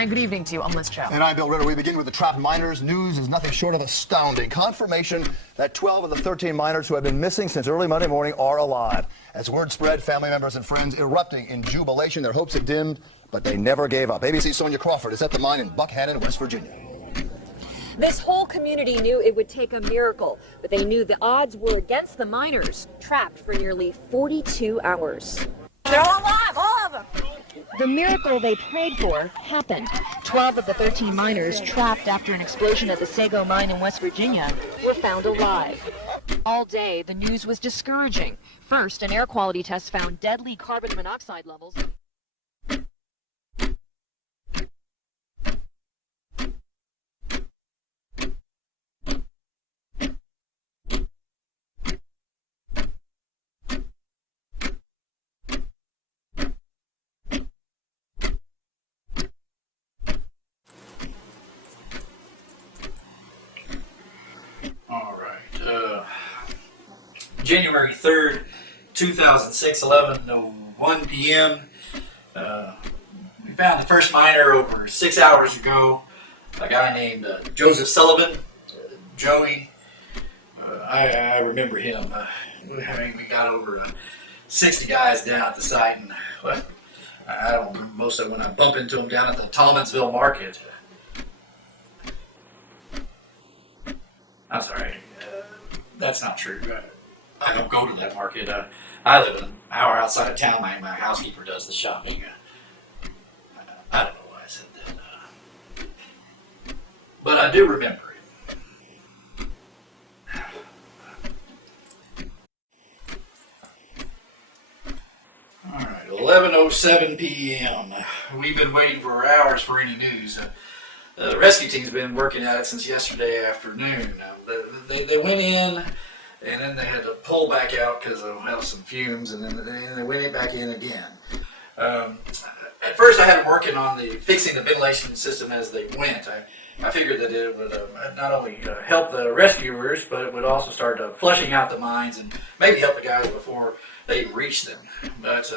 And good evening to you. I'm Liz Cho. And I'm Bill Ritter. We begin with the trapped miners. News is nothing short of astounding. Confirmation that 12 of the 13 miners who have been missing since early Monday morning are alive. As word spread, family members and friends erupting in jubilation. Their hopes had dimmed, but they never gave up. ABC's Sonia Crawford is at the mine in Buckhannon, West Virginia. This whole community knew it would take a miracle, but they knew the odds were against the miners, trapped for nearly 42 hours. They're all alive, all of them. The miracle they prayed for happened. 12 of the 13 miners trapped after an explosion at the Sago Mine in West Virginia were found alive. All day, the news was discouraging. First, an air quality test found deadly carbon monoxide levels. January 3rd, 2006, 11:01 p.m. We found the first miner over 6 hours ago, a guy named Joseph Sullivan, Joey. I remember him. We got over 60 guys down at the site, and I don't remember most of it when I bump into him down at the Tallmansville market. I'm sorry, that's not true. I don't go to that market. I live an hour outside of town. My housekeeper does the shopping. I don't know why I said that. But I do remember it. Alright, 11:07 p.m. We've been waiting for hours for any news. The rescue team's been working at it since yesterday afternoon. They went in, and then they had to pull back out because of some fumes, and then they went back in again. At first I had them working on fixing the ventilation system as they went. I figured that it would not only help the rescuers, but it would also start flushing out the mines and maybe help the guys before they reached them. But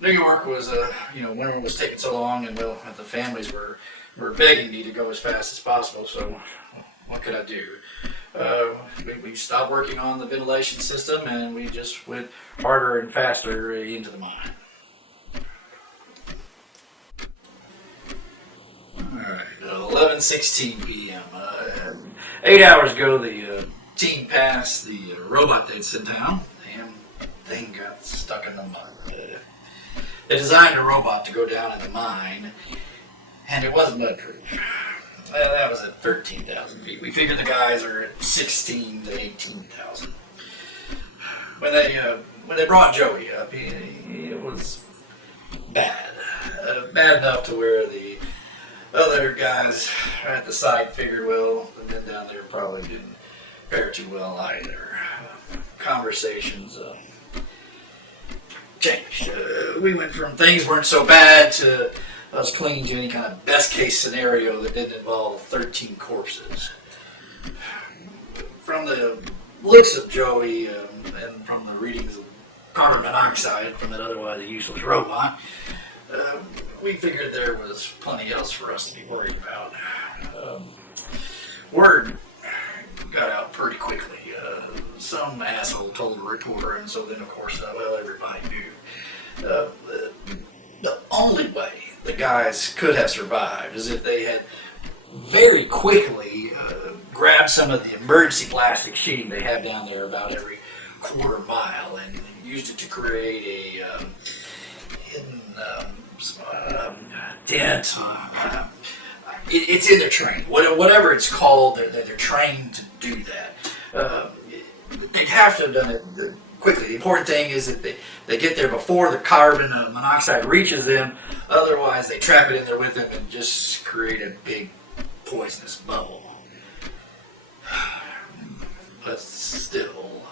New York was, winter was taking so long, and the families were begging me to go as fast as possible, so what could I do? We stopped working on the ventilation system, and we just went harder and faster into the mine. Alright, 11:16 p.m. 8 hours ago, the team passed the robot they'd sent down. Damn thing got stuck in the mud. They designed a robot to go down in the mine, and it wasn't mud-proof. That was at 13,000 feet. We figured the guys are at 16 to 18,000. When they brought Joey up, it was bad. Bad enough to where the other guys at the site figured, well, the men down there probably didn't fare too well either. Conversations changed. We went from things weren't so bad to us clinging to any kind of best case scenario that didn't involve 13 corpses. From the looks of Joey and from the readings of carbon monoxide from that otherwise useless robot, we figured there was plenty else for us to be worried about. Word got out pretty quickly. Some asshole told a reporter, and so then of course, everybody knew. The only way the guys could have survived is if they had very quickly grabbed some of the emergency plastic sheeting they have down there about every quarter mile and used it to create a hidden dent. It's in their training. Whatever it's called, they're trained to do that. They have to have done it quickly. The important thing is that they get there before the carbon monoxide reaches them. Otherwise, they trap it in there with them and just create a big poisonous bubble. But still.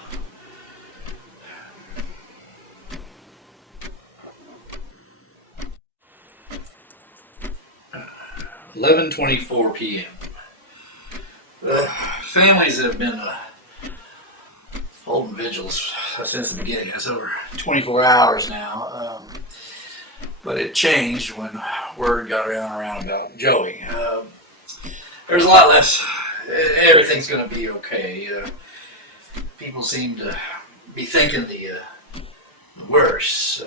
$11:24 p.m. Families have been holding vigils since the beginning. It's over 24 hours now. But it changed when word got around about Joey. There's a lot less. Everything's going to be okay. People seem to be thinking the worst,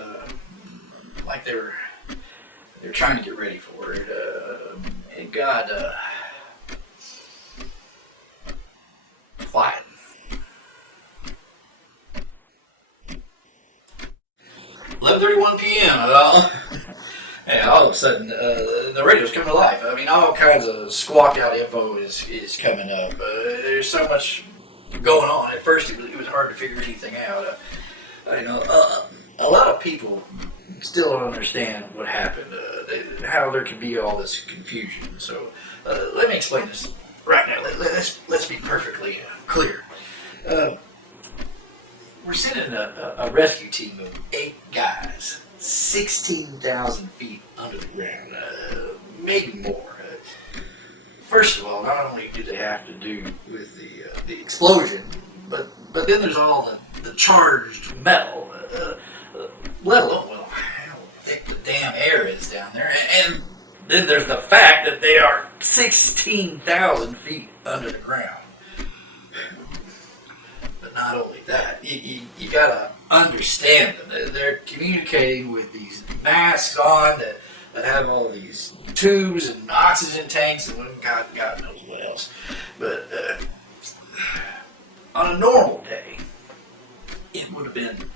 like they're trying to get ready for it. And God, quiet. 11:31 p.m. And all of a sudden, the radio's coming to life. I mean, all kinds of squawked out info is coming up. There's so much going on. At first, it was hard to figure anything out. A lot of people still don't understand what happened, how there could be all this confusion. So, let me explain this right now. Let's be perfectly clear. We're sending a rescue team of 8 guys, 16,000 feet under the ground, maybe more. First of all, not only do they have to do with the explosion, but then there's all the charged metal, let alone, well, how thick the damn air is down there. And then there's the fact that they are 16,000 feet under the ground. Not only that, you gotta understand them. They're communicating with these masks on that have all these tubes and oxygen tanks and God knows what else. But on a normal day, it would have been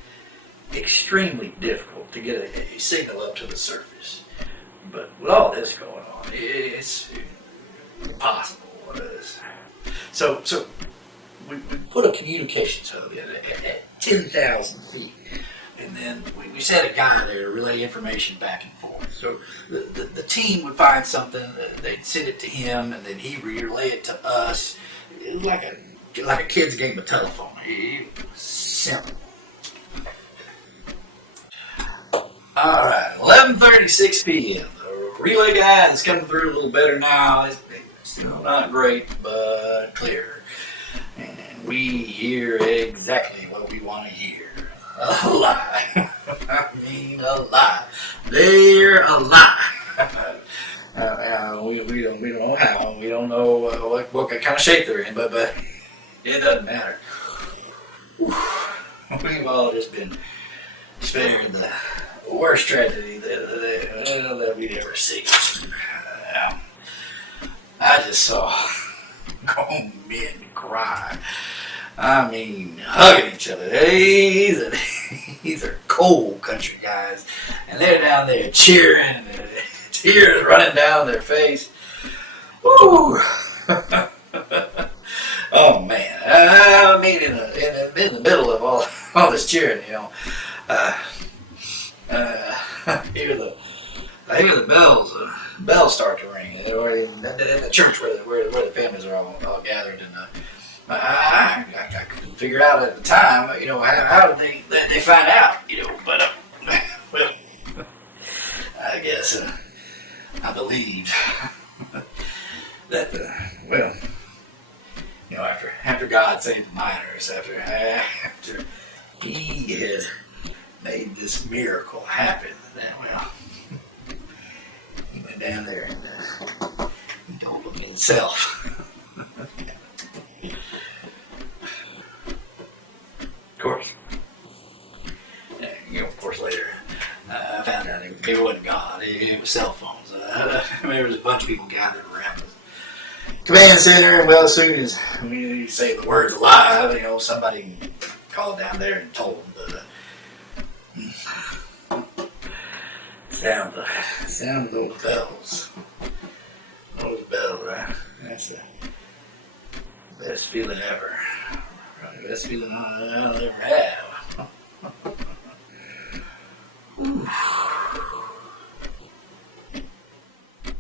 extremely difficult to get a signal up to the surface. But with all this going on, it's impossible. So we put a communications hub in at 10,000 feet, and then we set a guy there to relay information back and forth. So the team would find something, they'd send it to him, and then he'd relay it to us. It was like a kid's game of telephone. It was simple. All right, 11:36 p.m. The relay guy is coming through a little better now. It's still not great, but clear. And we hear exactly what we want to hear. A lie. I mean, a lie. They're a lie. We don't know how. We don't know what kind of shape they're in, but it doesn't matter. We've all just been spared the worst tragedy that we'd ever seen. I just saw grown men cry. I mean, hugging each other. These are cold country guys, and they're down there cheering, tears running down their face. Woo! Oh man! I mean, in the middle of all this cheering, I hear the bells start to ring. They're in the church where the families are all gathered, and I couldn't figure out at the time, how did they find out, but well, I guess I believed that after God saved the miners, after He had made this miracle happen, that He went down there and He told them Himself. Of course, later I found out it wasn't God. It was cell phones. There was a bunch of people gathered around the command center, and well, as soon as we say the words alive, somebody called down there and told them. Sound of those bells. Those bells, right? That's the best feeling ever. Probably the best feeling I'll ever have.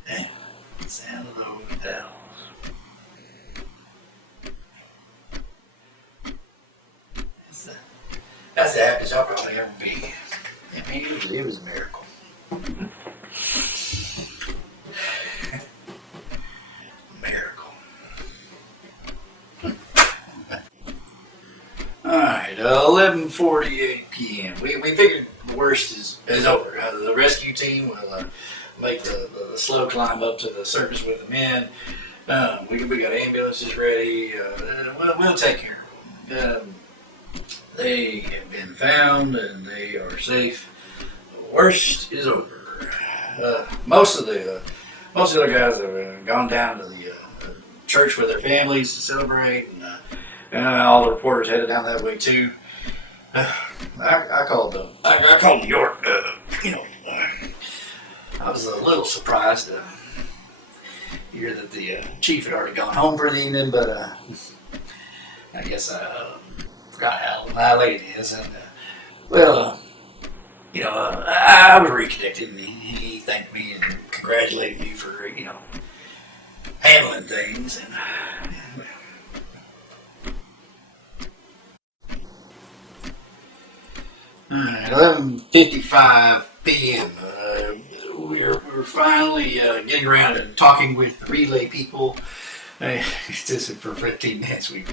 Dang, the sound of those bells. That's the happiest I'll probably ever be. I mean, it was a miracle. Miracle. Alright. right, 11:48 p.m. We figured the worst is over. The rescue team will make the slow climb up to the surface with the men. We got ambulances ready. We'll take care of them. They have been found and they are safe. The worst is over. Most of the other guys have gone down to the church with their families to celebrate, and all the reporters headed down that way too. I called New York. I was a little surprised to hear that the chief had already gone home for the evening, but I guess I forgot how late it is. And I was reconnected, and he thanked me and congratulated me for handling things. And Alright, 11:55 p.m. We're finally getting around to talking with the relay people. Just for 15 minutes, we've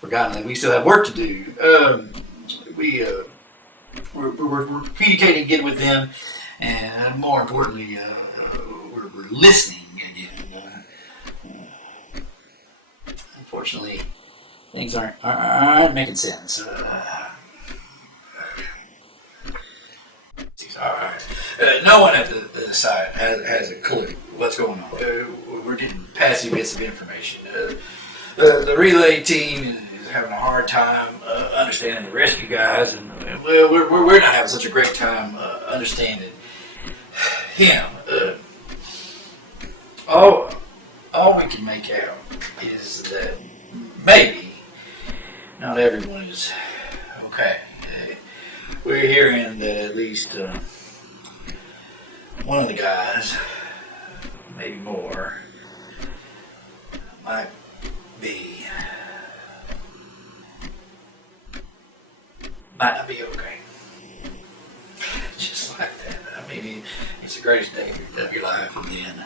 forgotten that we still have work to do. We're communicating again with them, and more importantly, we're listening again. Unfortunately, things aren't making sense. No one at the site has a clue what's going on. We're getting passive bits of information. The relay team is having a hard time understanding the rescue guys, and we're not having such a great time understanding him. All we can make out is that maybe not everyone is okay. We're hearing that at least one of the guys, maybe more, might not be okay. Just like that. I mean, it's the greatest day of your life, and then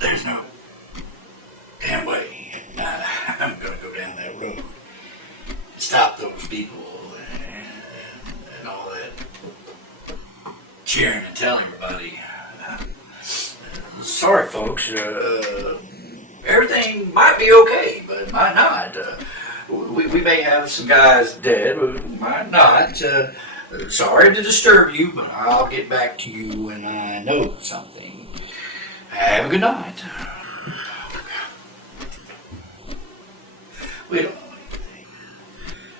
there's no damn way I'm going to go down that road and stop those people and all that cheering and telling everybody. Sorry, folks. Everything might be okay, but might not. We may have some guys dead, but we might not. Sorry to disturb you, but I'll get back to you when I know something. Have a good night. We don't know anything.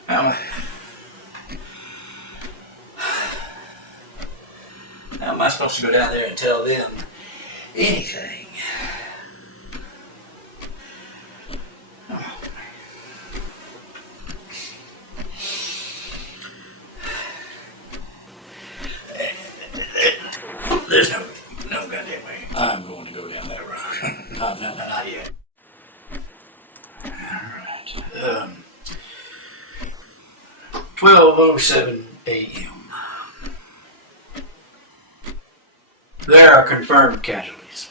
How am I supposed to go down there and tell them anything? There's no goddamn way I'm going to go down that road. Not yet. Alright. 12:07 a.m. There are confirmed casualties.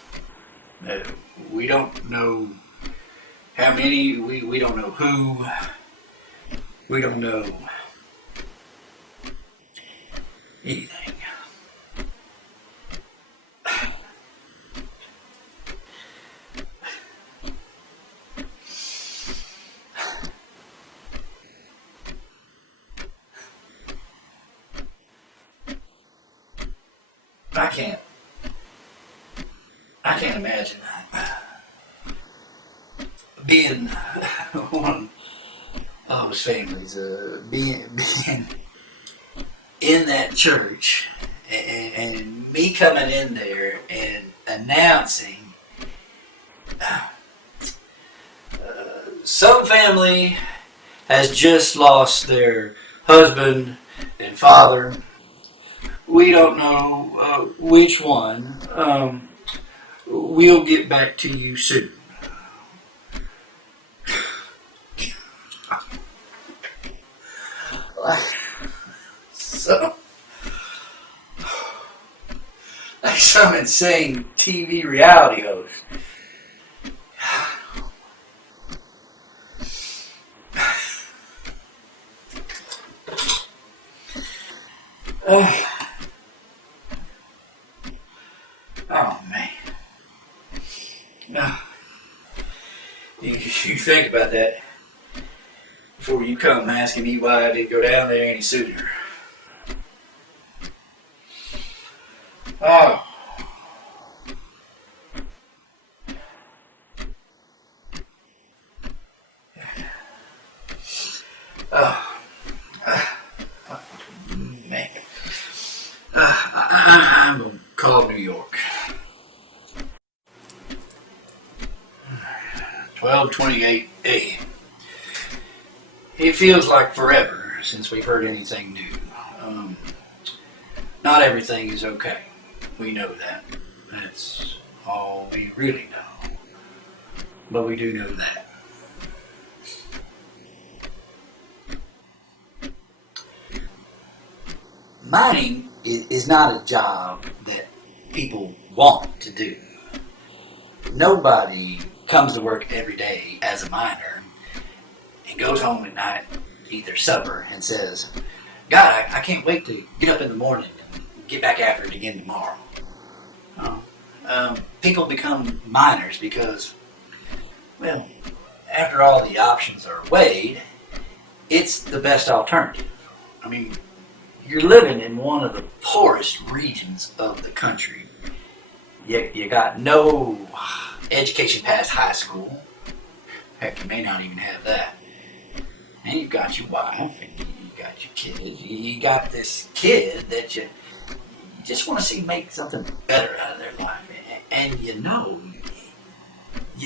We don't know how many, we don't know who, we don't know anything. I can't imagine being one of those families, being in that church, and me coming in there and announcing some family has just lost their husband and father. We don't know which one. We'll get back to you soon. So, like some insane TV reality host. Oh man. You think about that before you come asking me why I didn't go down there any sooner. Oh. Oh. Man. I'm going to call New York. 12:28 a.m. It feels like forever since we've heard anything new. Not everything is okay. We know that. That's all we really know. But we do know that. Mining is not a job that people want to do. Nobody comes to work every day as a miner and goes home at night, eat their supper, and says, God, I can't wait to get up in the morning and get back after it again tomorrow. People become miners because, well, after all the options are weighed, it's the best alternative. I mean, you're living in one of the poorest regions of the country. You got no education past high school. Heck, you may not even have that. And you've got your wife, and you got your kids. You got this kid that you just want to see make something better out of their life. And you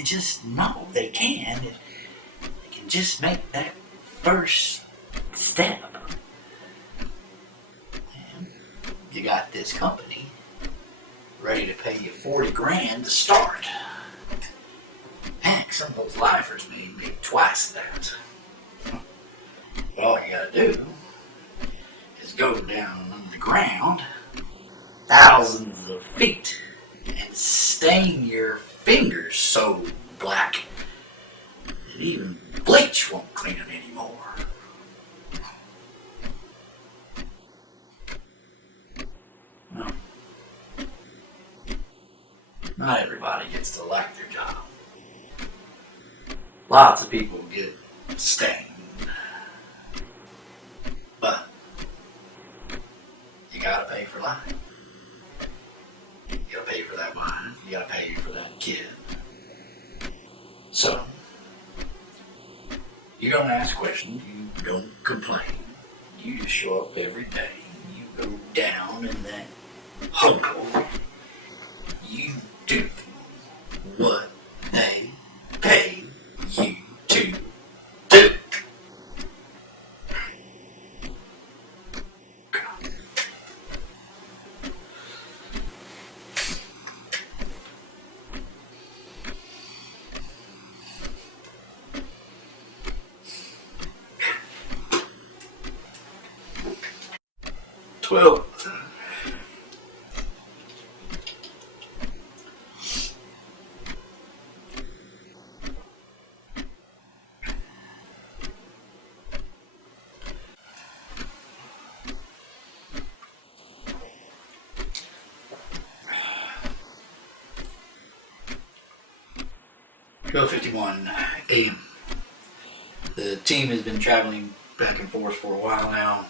just know they can. They can just make that first step. And you got this company ready to pay you $40,000 to start. Heck, some of those lifers may make twice that. But all you gotta do is go down under the ground thousands of feet and stain your fingers so black that even bleach won't clean them anymore. No. Not everybody gets to like their job. Lots of people get stained. But you gotta pay for life. You gotta pay for that wine. You gotta pay for that kid. So, you don't ask questions. You don't complain. You just show up every day. You go down in that hole. You do what they pay you to do. Well, 12:51 a.m. The team has been traveling back and forth for a while now.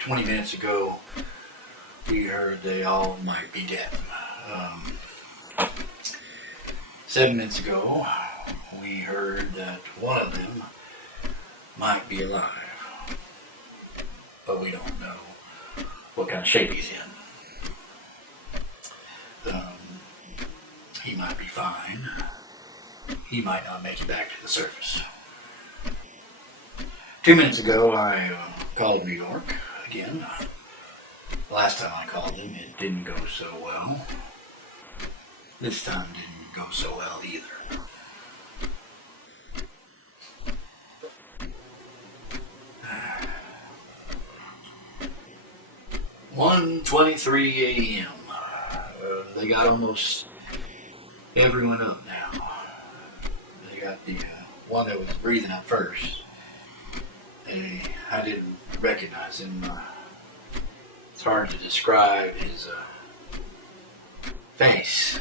20 minutes ago, we heard they all might be dead. 7 minutes ago, we heard that one of them might be alive. But we don't know what kind of shape he's in. He might be fine. He might not make it back to the surface. 2 minutes ago, I called New York again. The last time I called him, it didn't go so well. This time didn't go so well either. 1:23 a.m. They got almost everyone up now. They got the one that was breathing out first. I didn't recognize him. It's hard to describe his face.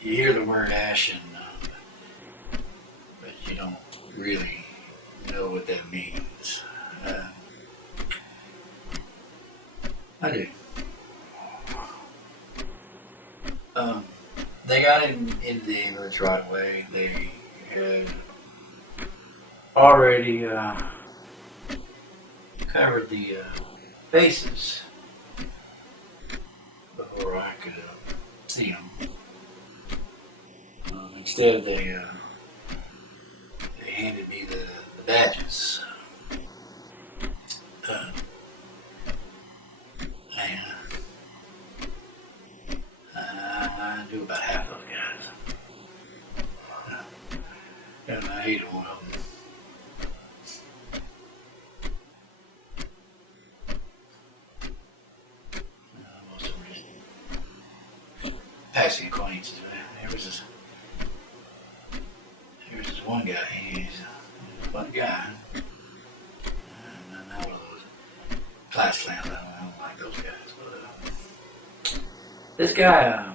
You hear the word ashen, but you don't really know what that means. I do. They got him into the ambulance right away. They had already covered the bases before I could see him. Instead, they handed me the badges. I do about half those guys. And I hated one of them. Most of them just passing acquaintances. There was this one guy. He's a funny guy. And not one of those class clowns. I don't like those guys. But this guy,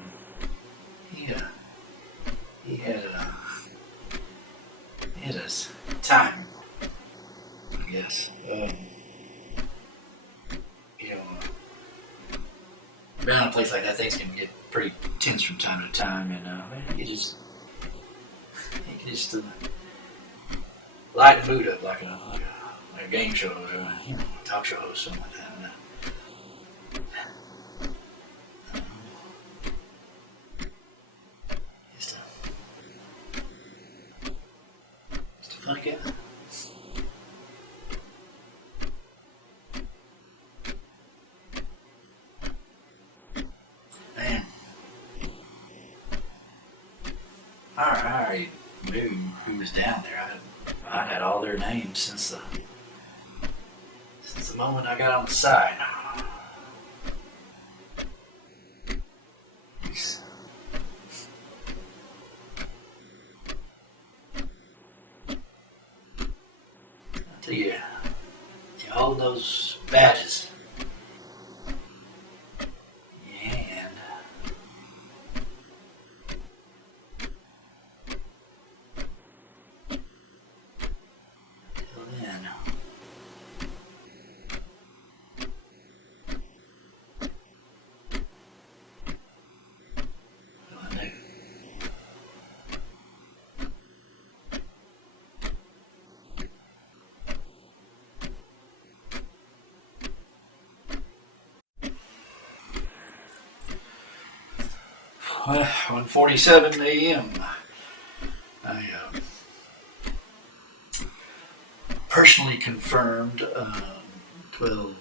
he had his time, I guess. Around a place like that, things can get pretty tense from time to time, and you can just light the mood up like a game show or a talk show or something like that. Just a funny guy. Man, I already knew who was down there. I had all their names since the moment I got on the side. I tell you, all of those badges. Well, 1:47 a.m. I personally confirmed 12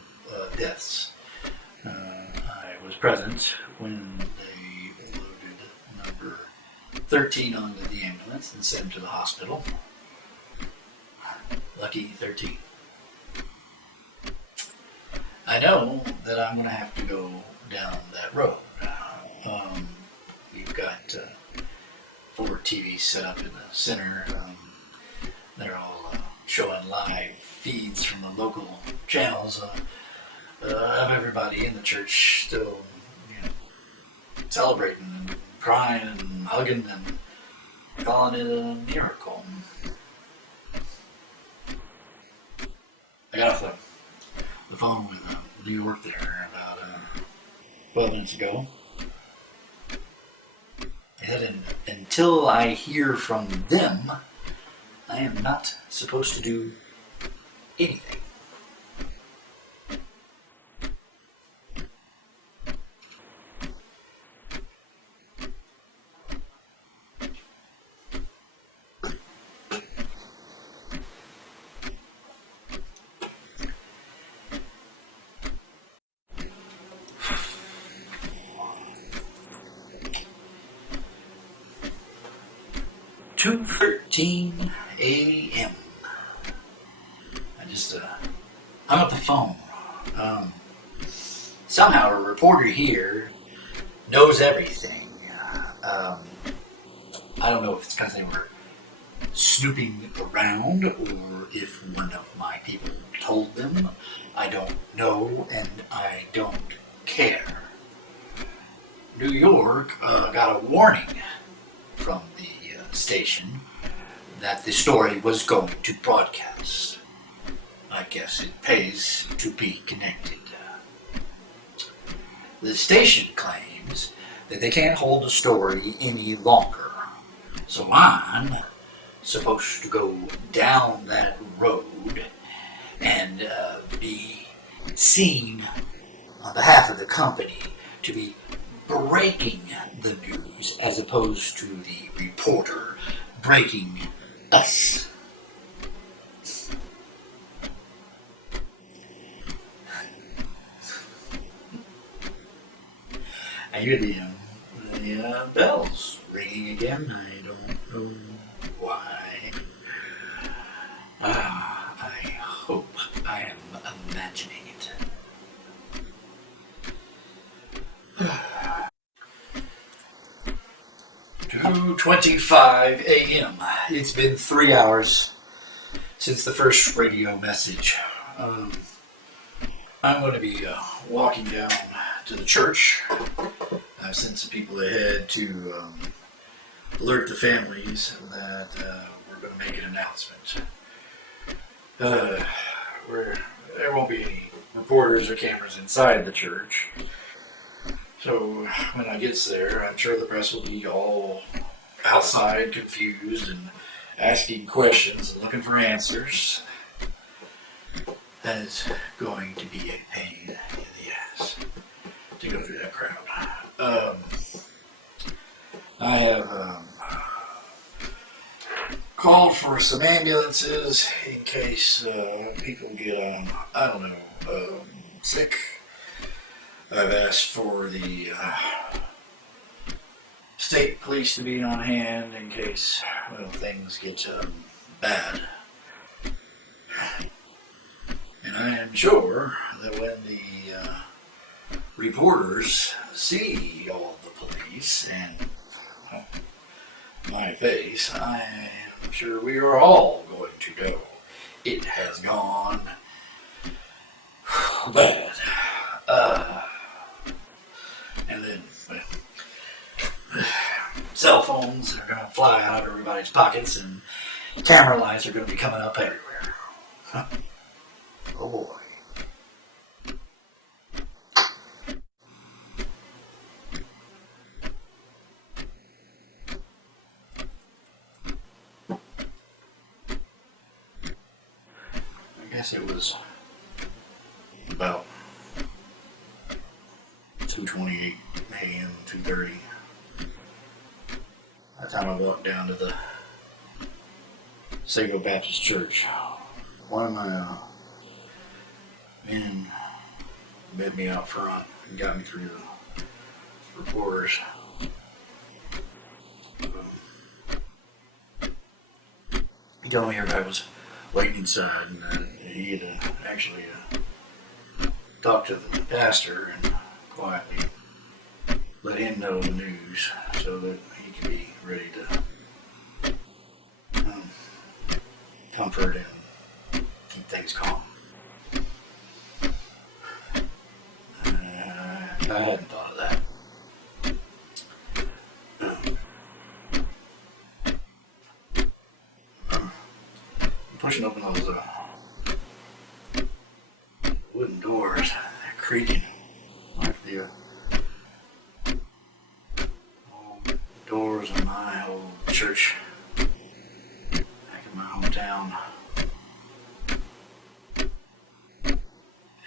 deaths. I was present when they loaded number 13 onto the ambulance and sent him to the hospital. Lucky 13. I know that I'm going to have to go down that road. We've got 4 TVs set up in the center. They're all showing live feeds from the local channels of everybody in the church still, celebrating and crying and hugging and calling it a miracle. I got off the phone with New York there about 12 minutes ago. And until I hear from them, I am not supposed to do anything. "2:13 a.m. I'm at the phone. somehow a reporter here knows everything. I don't know if it's because they were snooping around or if one of my people told them. I don't know and I don't care. New York got a warning from the station that the story was going to broadcast. I guess it pays to be connected. The station claims that they can't hold the story any longer. So I'm supposed to go down that road and be seen on behalf of the company to be breaking the news as opposed to the reporter breaking us. I hear the bells ringing again. I don't know why. I hope I am imagining it. 2:25 a.m. It's been 3 hours since the first radio message. I'm going to be walking down to the church. I've sent some people ahead to alert the families that we're going to make an announcement. There won't be any reporters or cameras inside the church. So when I get there, I'm sure the press will be all outside, confused, and asking questions and looking for answers. That is going to be a pain in the ass to go through that crowd. I have called for some ambulances in case people get, sick. I've asked for the state police to be on hand in case things get bad. And I am sure that when the reporters see all the police and my face, I am sure we are all going to know it has gone bad. And then cell phones are going to fly out of everybody's pockets and camera lights are going to be coming up everywhere. Oh boy. I guess it was about 2:28 a.m., 2:30. By the time I walked down to the Sago Baptist Church, one of my men met me out front and got me through the reporters. He told me everybody was waiting inside and that he had actually talked to the pastor and quietly let him know the news so that he could be ready to comfort and keep things calm. I hadn't thought of that. Pushing open those wooden doors, they're creaking like the old doors in my old church back in my hometown.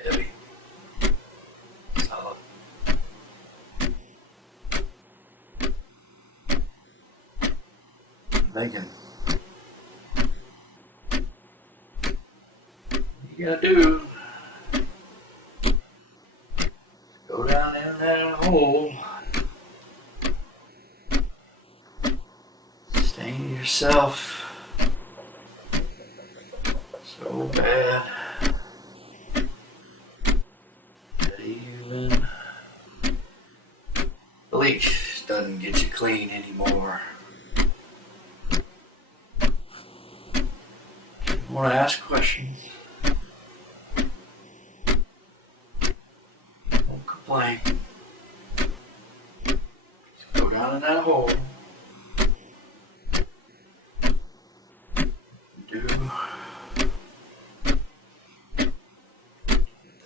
Heavy, solid. Thinking, you gotta do go down in that hole, stain yourself so bad that even Bleach doesn't get you clean anymore. You want to ask questions? Don't complain. Just go down in that hole. Do what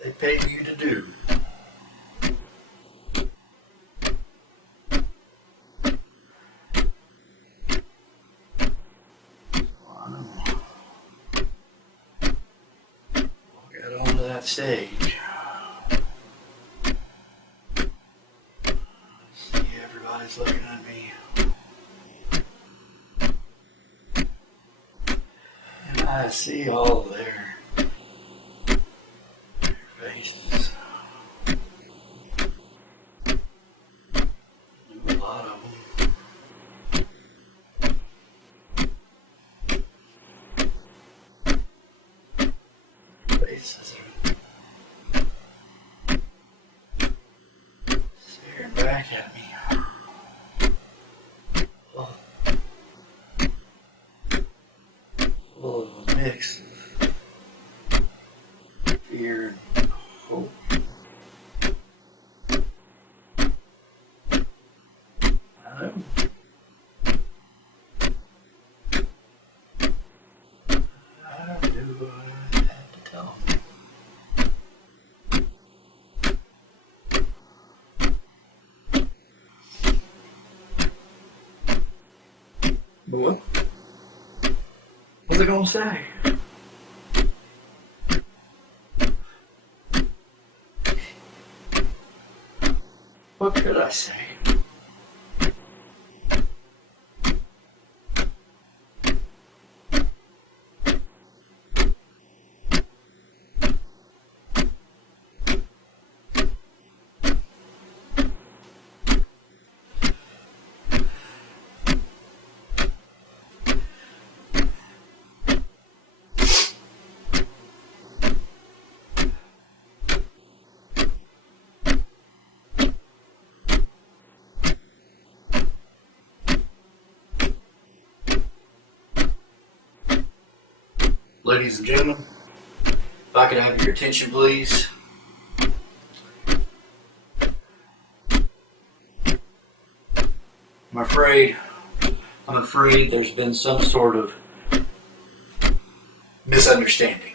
they pay you to do. Get onto that stage. See, everybody's looking at me. And I see all their faces. A lot of them. Faces are staring back at me. Oh. Full of a mix of fear and hope. I know. I do what I have to tell them. But what? What's it gonna say? What could I say? Ladies and gentlemen, if I could have your attention, please. I'm afraid there's been some sort of misunderstanding.